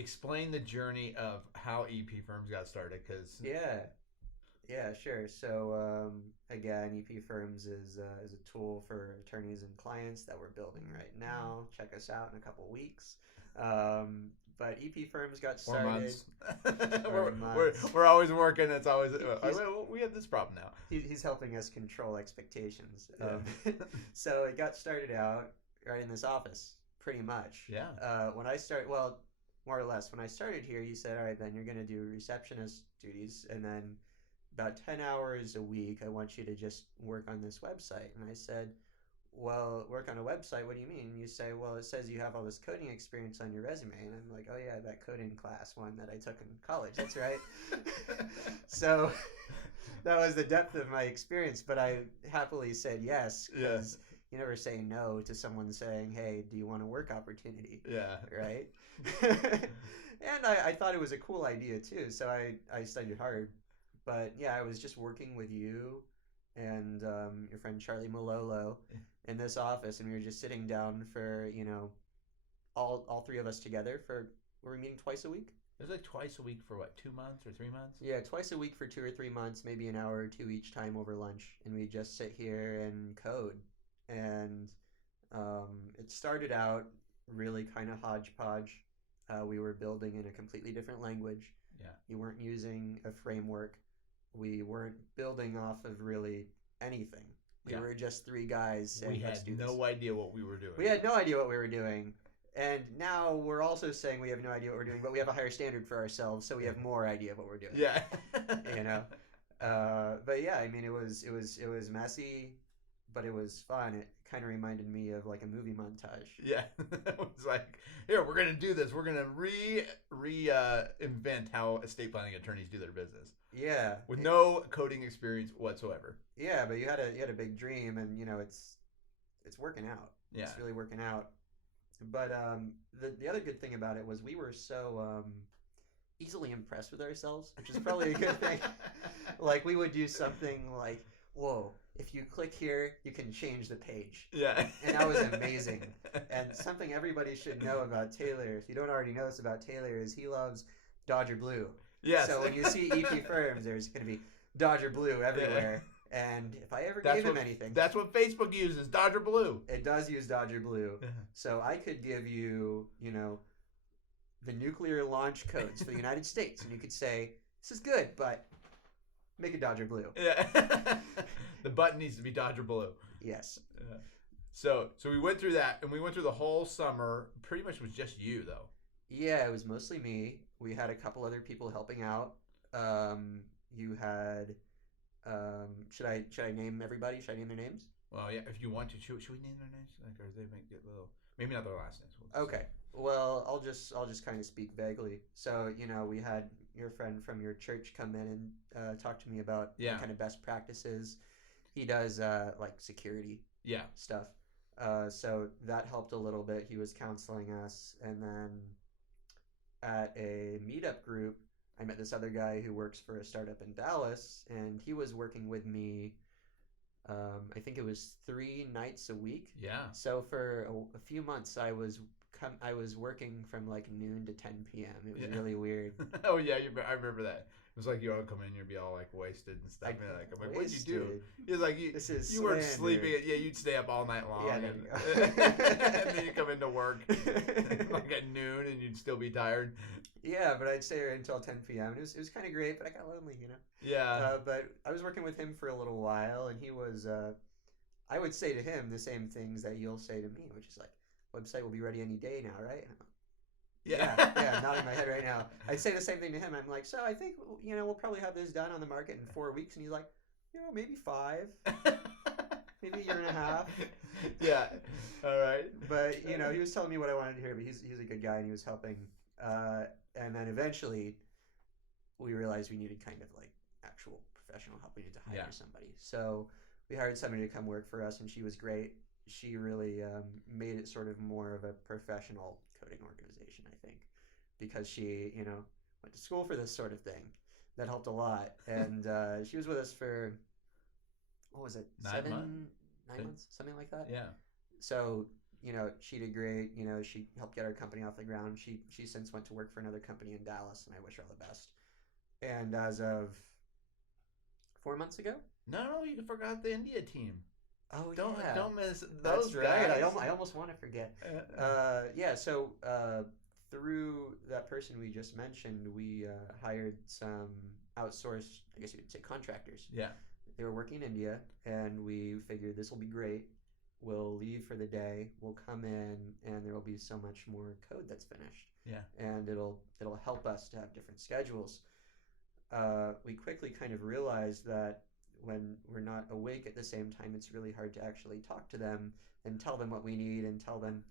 explain the journey of how EPFirms got started, because Yeah, sure. So again, EPFirms is a tool for attorneys and clients that we're building right now. Check us out in a couple weeks. But EPFirms got or started months. or months. We're always working. It's always He's we have this problem now. he's helping us control expectations. Yeah. So it got started out right in this office, pretty much. Yeah. When I started, well, more or less, when I started here, you said, all right, Ben, you're going to do receptionist duties, and then about 10 hours a week, I want you to just work on this website. And I said, well, work on a website? What do you mean? And you say, well, it says you have all this coding experience on your resume. And I'm like, oh, yeah, that coding class one that I took in college. That's right. So that was the depth of my experience. But I happily said yes, because you never say no to someone saying, hey, do you want a work opportunity? Yeah. Right? And I thought it was a cool idea, too. So I studied hard. But yeah, I was just working with you and your friend Charlie Malolo in this office, and we were just sitting down for, all three of us together were we meeting twice a week? It was like twice a week for what, 2 months or 3 months? Yeah, twice a week for 2 or 3 months, maybe an hour or two each time over lunch, and we just sit here and code. And it started out really kind of hodgepodge. We were building in a completely different language. Yeah. You weren't using a framework. We weren't building off of really anything. We were just three guys saying, we had let's do no this. idea what we were doing. We had no idea what we were doing. And now we're also saying we have no idea what we're doing, but we have a higher standard for ourselves, so we have more idea of what we're doing. Yeah. You know? But yeah, I mean, it was messy, but it was fun. It kind of reminded me of like a movie montage. Yeah. It was like, here, we're going to do this. We're going to reinvent how estate planning attorneys do their business. Yeah. With no coding experience whatsoever. Yeah, but you had a big dream, and it's working out. Yeah. It's really working out. But the other good thing about it was we were so easily impressed with ourselves, which is probably a good thing. Like we would do something like, whoa, if you click here, you can change the page. Yeah. And that was amazing. And something everybody should know about Taylor, if you don't already know this about Taylor, is he loves Dodger Blue. Yes. So when you see EPFirms, there's going to be Dodger Blue everywhere. Yeah. And if I ever gave him anything... That's what Facebook uses, Dodger Blue. It does use Dodger Blue. So I could give you, the nuclear launch codes for the United States. And you could say, this is good, but make it Dodger Blue. Yeah. The button needs to be Dodger Blue. Yes. So we went through that, and we went through the whole summer. Pretty much was just you, though. Yeah, it was mostly me. We had a couple other people helping out. You had... should I name everybody? Should I name their names? Well, yeah, if you want to. Should we name their names? Like, or they make it little... Maybe not their last names. Okay. Well, I'll just kind of speak vaguely. So, we had your friend from your church come in and talk to me about kind of best practices. He does like security stuff. So that helped a little bit. He was counseling us. And then at a meetup group, I met this other guy who works for a startup in Dallas, and he was working with me. I think it was 3 nights a week. Yeah. So for a few months, I was working from like noon to 10 p.m. It was really weird. Oh yeah, I remember that. It was like you all come in, you'd be all like wasted and stuff. I'm like, what did you do? He was like, you weren't sleeping. Yeah, you'd stay up all night long. Yeah, and then you come into work like at noon, and you'd still be tired. Yeah, but I'd stay there until 10 p.m. It was kind of great, but I got lonely, Yeah. But I was working with him for a little while, and he was. I would say to him the same things that you'll say to me, which is like, website will be ready any day now, right? Yeah, nodding my head right now. I'd say the same thing to him. I'm like, so I think we'll probably have this done on the market in 4 weeks, and he's like, maybe 5, maybe a year and a half. Yeah, all right. But he was telling me what I wanted to hear. But he's a good guy, and he was helping. And then eventually, we realized we needed kind of like actual professional help. We needed to hire somebody. So we hired somebody to come work for us, and she was great. She really made it sort of more of a professional coding organization, I think, because she, went to school for this sort of thing. That helped a lot. And she was with us for, what was it? 9 months? 9 months, something like that. Yeah. So she did great. She helped get our company off the ground. She since went to work for another company in Dallas, and I wish her all the best. And as of 4 months ago, no, you forgot the India team. Oh, don't miss those That's right. guys. I almost want to forget. So through that person we just mentioned, we hired some outsourced, I guess you would say, contractors. Yeah. They were working in India, and we figured this will be great. We'll leave for the day. We'll come in, and there will be so much more code that's finished. Yeah. And it'll help us to have different schedules. We quickly kind of realized that when we're not awake at the same time, it's really hard to actually talk to them and tell them what we need and tell them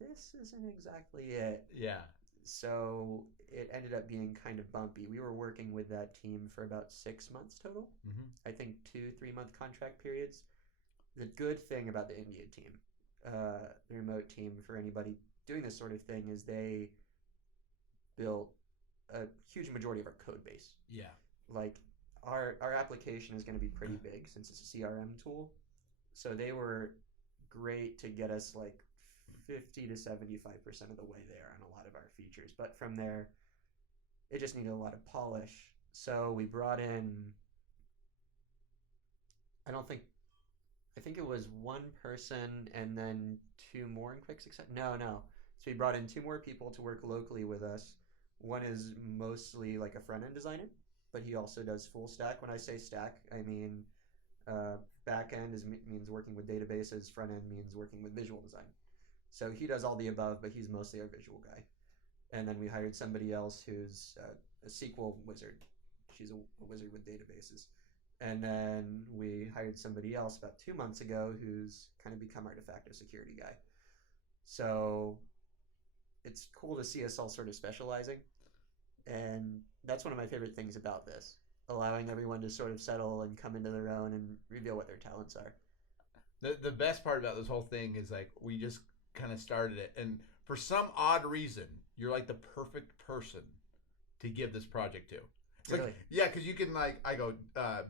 this isn't exactly it. Yeah. So it ended up being kind of bumpy. We were working with that team for about 6 months total. Mm-hmm. I think 2-3 month contract periods. The good thing about the India team, the remote team, for anybody doing this sort of thing, is they built a huge majority of our code base. Yeah. Like our application is going to be pretty big since it's a CRM tool. So they were great to get us like 50 to 75% of the way there on a lot of our features. But from there, it just needed a lot of polish. So we brought in, I think it was one person and then two more in quick succession. No. So we brought in two more people to work locally with us. One is mostly like a front-end designer, but he also does full stack. When I say stack, I mean back-end means working with databases. Front-end means working with visual design. So he does all the above, but he's mostly our visual guy. And then we hired somebody else who's a SQL wizard. She's a wizard with databases. And then we hired somebody else about 2 months ago who's kind of become our de facto security guy. So it's cool to see us all sort of specializing. And that's one of my favorite things about this, allowing everyone to sort of settle and come into their own and reveal what their talents are. The best part about this whole thing is like we just kind of started it, and for some odd reason, you're like the perfect person to give this project to. It's really? Like, yeah, because you can like, I go,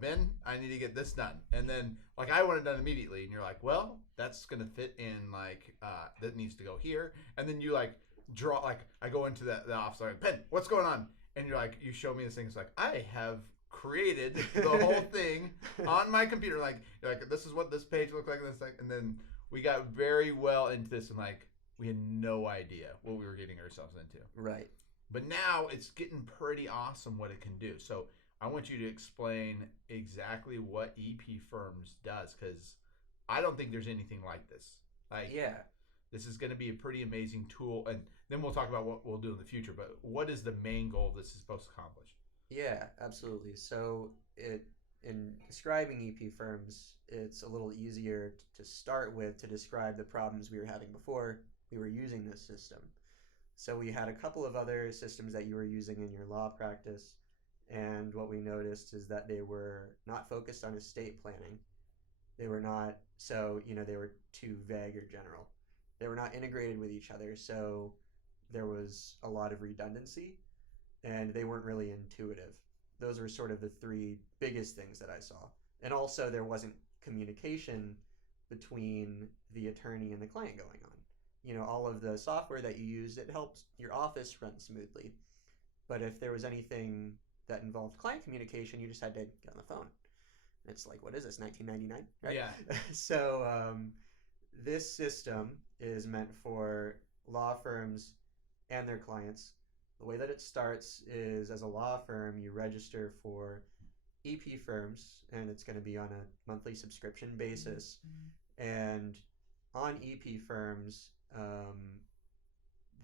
Ben, I need to get this done, and then like I want it done immediately, and you're like, well, that's gonna fit in like that needs to go here, and then you like draw, like I go into the office, like, Ben, what's going on? And you're like, you show me this thing, it's like I have created the whole thing on my computer, like you're like, this is what this page looked like, this like, and then we got very well into this, and like we had no idea what we were getting ourselves into. Right. But now it's getting pretty awesome what it can do. So I want you to explain exactly what EPFirms does, because I don't think there's anything like this. Like, yeah, this is going to be a pretty amazing tool, and then we'll talk about what we'll do in the future. But what is the main goal this is supposed to accomplish? Yeah, absolutely. So in describing EPFirms, it's a little easier to start with to describe the problems we were having before we were using this system. So we had a couple of other systems that you were using in your law practice, and what we noticed is that they were not focused on estate planning. They were not, so, they were too vague or general. They were not integrated with each other, so there was a lot of redundancy, and they weren't really intuitive. Those were sort of the three biggest things that I saw. And also there wasn't communication between the attorney and the client going on. All of the software that you use, it helps your office run smoothly. But if there was anything that involved client communication, you just had to get on the phone. And it's like, what is this, 1999? Right? Yeah. So this system is meant for law firms and their clients. The way that it starts is, as a law firm, you register for EPFirms, and it's going to be on a monthly subscription basis. And on EPFirms,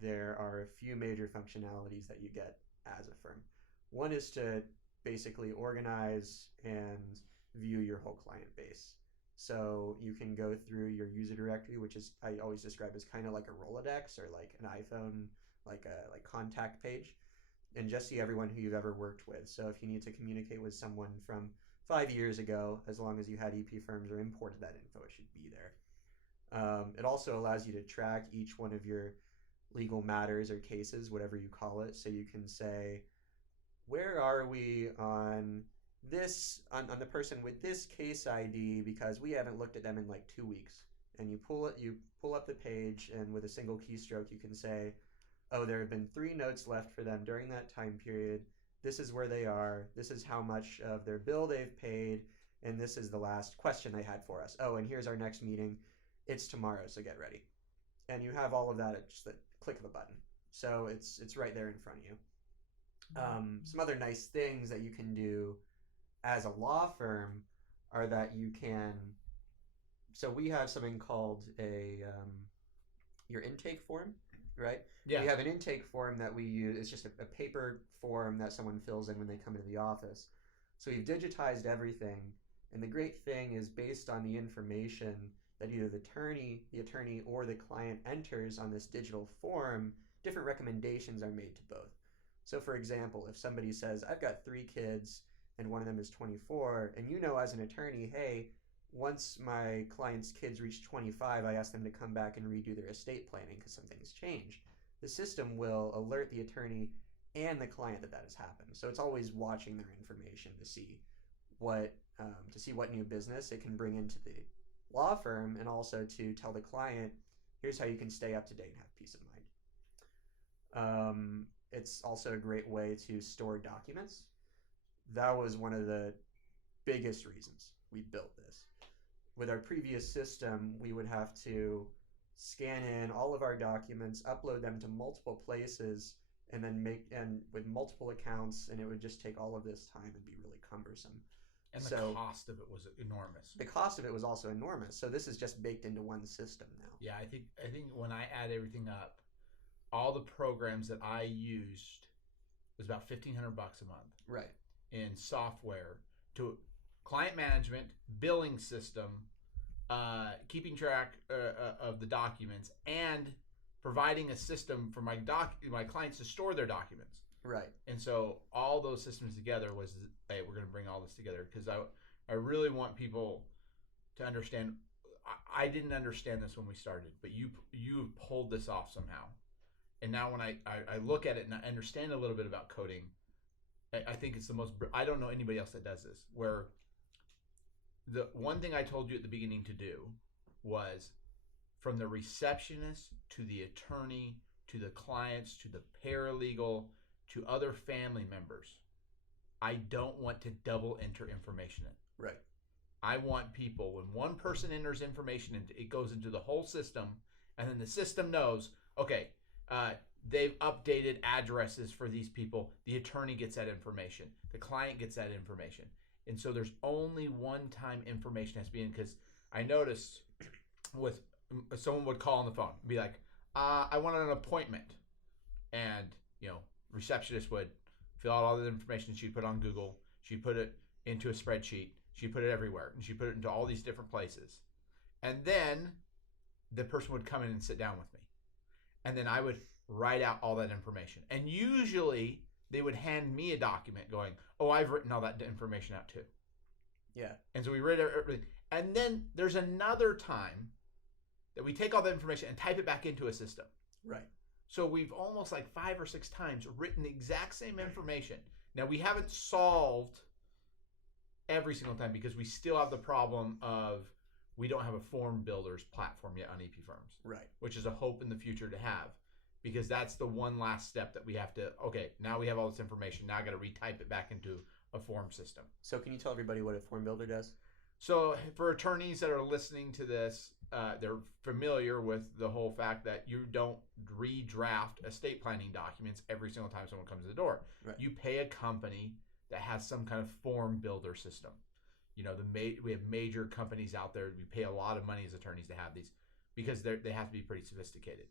there are a few major functionalities that you get as a firm. One is to basically organize and view your whole client base. So you can go through your user directory, which is, I always describe as kind of like a Rolodex or like an iPhone, like a contact page, and just see everyone who you've ever worked with. So if you need to communicate with someone from 5 years ago, as long as you had EPFirms or imported that info, it should be there. It also allows you to track each one of your legal matters or cases, whatever you call it. So you can say, where are we on this, on the person with this case ID, because we haven't looked at them in like 2 weeks. and you pull up the page, and with a single keystroke you can say, oh, there have been 3 notes left for them during that time period. This is where they are. This is how much of their bill they've paid, and this is the last question they had for us. Oh, and here's our next meeting. It's tomorrow, so get ready. And you have all of that at just the click of a button. So it's right there in front of you. Some other nice things that you can do as a law firm are that you can. So we have something called your intake form, right? Yeah. We have an intake form that we use. It's just a paper form that someone fills in when they come into the office. So we've digitized everything, and the great thing is based on the information that either the attorney, or the client enters on this digital form, different recommendations are made to both. So for example, if somebody says, I've got 3 kids and one of them is 24, and you know as an attorney, hey, once my client's kids reach 25, I ask them to come back and redo their estate planning because something's changed. The system will alert the attorney and the client that has happened. So it's always watching their information to see what new business it can bring into the law firm, and also to tell the client, here's how you can stay up to date and have peace of mind. It's also a great way to store documents. That was one of the biggest reasons we built this. With our previous system, we would have to scan in all of our documents, upload them to multiple places, and then with multiple accounts, and it would just take all of this time and be really cumbersome. And the cost of it was enormous. The cost of it was also enormous. So this is just baked into one system now. Yeah, I think when I add everything up, all the programs that I used was about $1,500 a month. Right. In software to client management, billing system, keeping track of the documents, and providing a system for my clients to store their documents. Right. And so all those systems together was, hey, we're going to bring all this together because I really want people to understand. I didn't understand this when we started, but you've pulled this off somehow. And now when I look at it and I understand a little bit about coding, I think it's the most. I don't know anybody else that does this. Where the one thing I told you at the beginning to do was, from the receptionist to the attorney to the clients to the paralegal to other family members, I don't want to double enter information in. Right. I want people, when one person enters information in, it goes into the whole system, and then the system knows, okay, they've updated addresses for these people. The attorney gets that information. The client gets that information. And so there's only one-time information has to be in, because I noticed with someone would call on the phone and be like, I want an appointment. And, receptionist would fill out all the information. She'd put on Google. She'd put it into a spreadsheet. She'd put it everywhere. And she'd put it into all these different places. And then the person would come in and sit down with me. And then I would write out all that information. And usually they would hand me a document going, oh, I've written all that information out too. Yeah. And so we read everything. And then there's another time that we take all that information and type it back into a system. Right. So we've almost like 5 or 6 times written the exact same information. Now, we haven't solved every single time because we still have the problem of we don't have a form builders platform yet on EPFirms. Right. Which is a hope in the future to have, because that's the one last step that we have to, okay, now we have all this information. Now I got to retype it back into a form system. So can you tell everybody what a form builder does? So for attorneys that are listening to this, they're familiar with the whole fact that you don't redraft estate planning documents every single time someone comes to the door. Right. You pay a company that has some kind of form builder system. We have major companies out there. We pay a lot of money as attorneys to have these because they have to be pretty sophisticated.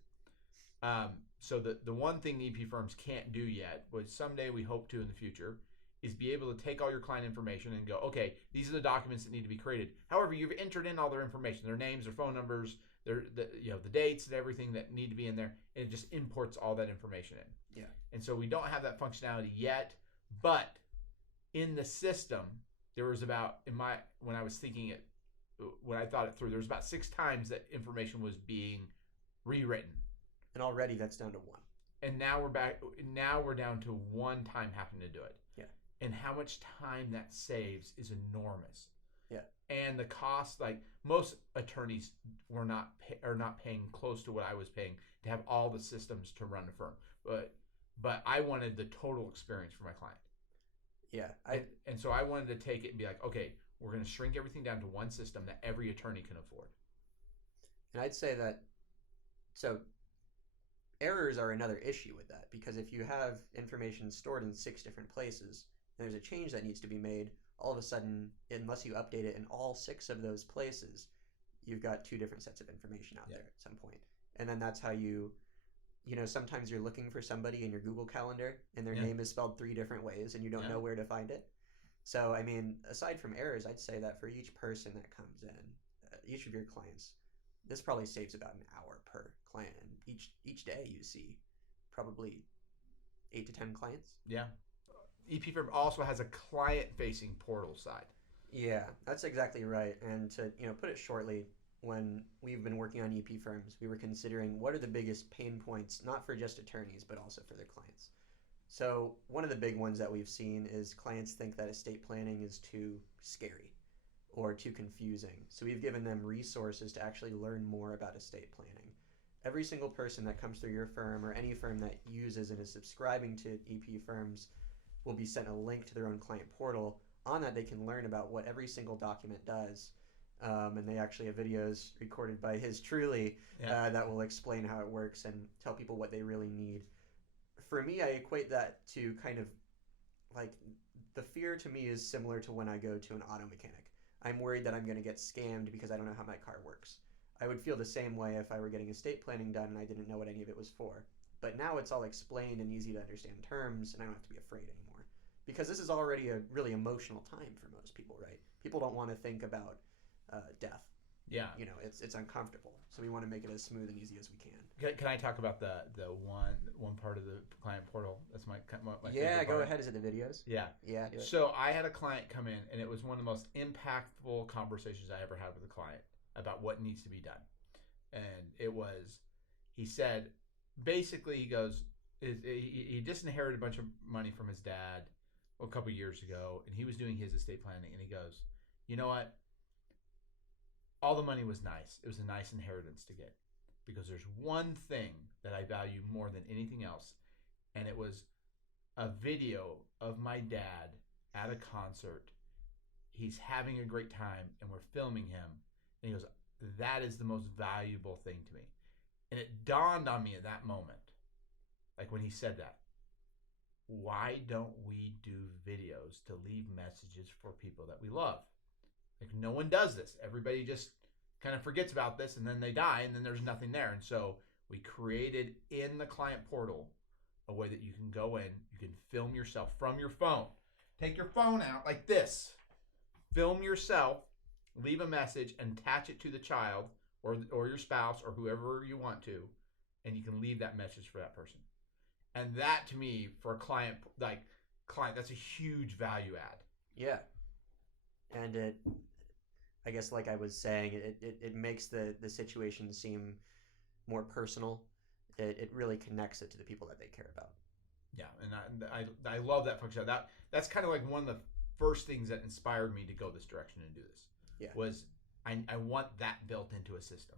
So the one thing the EPFirms can't do yet, which someday we hope to in the future, is be able to take all your client information and go, okay, these are the documents that need to be created. However, you've entered in all their information, their names, their phone numbers, the dates and everything that need to be in there, and it just imports all that information in. Yeah. And so we don't have that functionality yet, but in the system, there was about, when I was thinking it, when I thought it through, there was about 6 times that information was being rewritten. And already that's down to 1. And now we're back. Now we're down to 1 time having to do it. Yeah. And how much time that saves is enormous. Yeah. And the cost, like most attorneys were are not paying close to what I was paying to have all the systems to run a firm. But I wanted the total experience for my client. Yeah. And so I wanted to take it and be like, okay, we're going to shrink everything down to one system that every attorney can afford. And I'd say that, so errors are another issue with that, because if you have information stored in 6 different places and there's a change that needs to be made, all of a sudden, unless you update it in all 6 of those places, you've got 2 different sets of information out there at some point. And then that's how sometimes you're looking for somebody in your Google Calendar and their name is spelled 3 different ways and you don't know where to find it. So, I mean, aside from errors, I'd say that for each person that comes in, each of your clients, this probably saves about an hour per client. And each day you see probably 8 to 10 clients. Yeah. EPFirm also has a client-facing portal side. Yeah, that's exactly right. And to put it shortly, when we've been working on EPFirms, we were considering what are the biggest pain points, not for just attorneys, but also for their clients. So one of the big ones that we've seen is clients think that estate planning is too scary or too confusing. So we've given them resources to actually learn more about estate planning. Every single person that comes through your firm or any firm that uses and is subscribing to EPFirms will be sent a link to their own client portal. On that, they can learn about what every single document does. And they actually have videos recorded by his truly that will explain how it works and tell people what they really need. For me, I equate that to kind of like the fear to me is similar to when I go to an auto mechanic. I'm worried that I'm going to get scammed because I don't know how my car works. I would feel the same way if I were getting estate planning done and I didn't know what any of it was for. But now it's all explained and easy to understand terms, and I don't have to be afraid anymore. Because this is already a really emotional time for most people, right? People don't want to think about death. Yeah. It's uncomfortable. So we want to make it as smooth and easy as we can. Can I talk about the one part of the client portal? That's my yeah. Go Go ahead. Is it the videos? Yeah. Yeah. Do it. So I had a client come in, and it was one of the most impactful conversations I ever had with a client about what needs to be done. And it was, he said, basically, he goes, he disinherited a bunch of money from his dad a couple years ago, and he was doing his estate planning, and he goes, you know what? All the money was nice. It was a nice inheritance to get, because there's one thing that I value more than anything else, and it was a video of my dad at a concert. He's having a great time, and we're filming him, and he goes, that is the most valuable thing to me. And it dawned on me at that moment, like when he said that, why don't we do videos to leave messages for people that we love? Like, no one does this. Everybody just kind of forgets about this, and then they die, and then there's nothing there. And so we created in the client portal a way that you can go in, you can film yourself from your phone. Take your phone out like this. Film yourself, leave a message, and attach it to the child or your spouse or whoever you want to, and you can leave that message for that person. And that, to me, for a client, that's a huge value add. Yeah. And I guess like I was saying, it makes the situation seem more personal. It really connects it to the people that they care about. Yeah, and I love that function. That's kind of like one of the first things that inspired me to go this direction and do this. Yeah. Was I want that built into a system.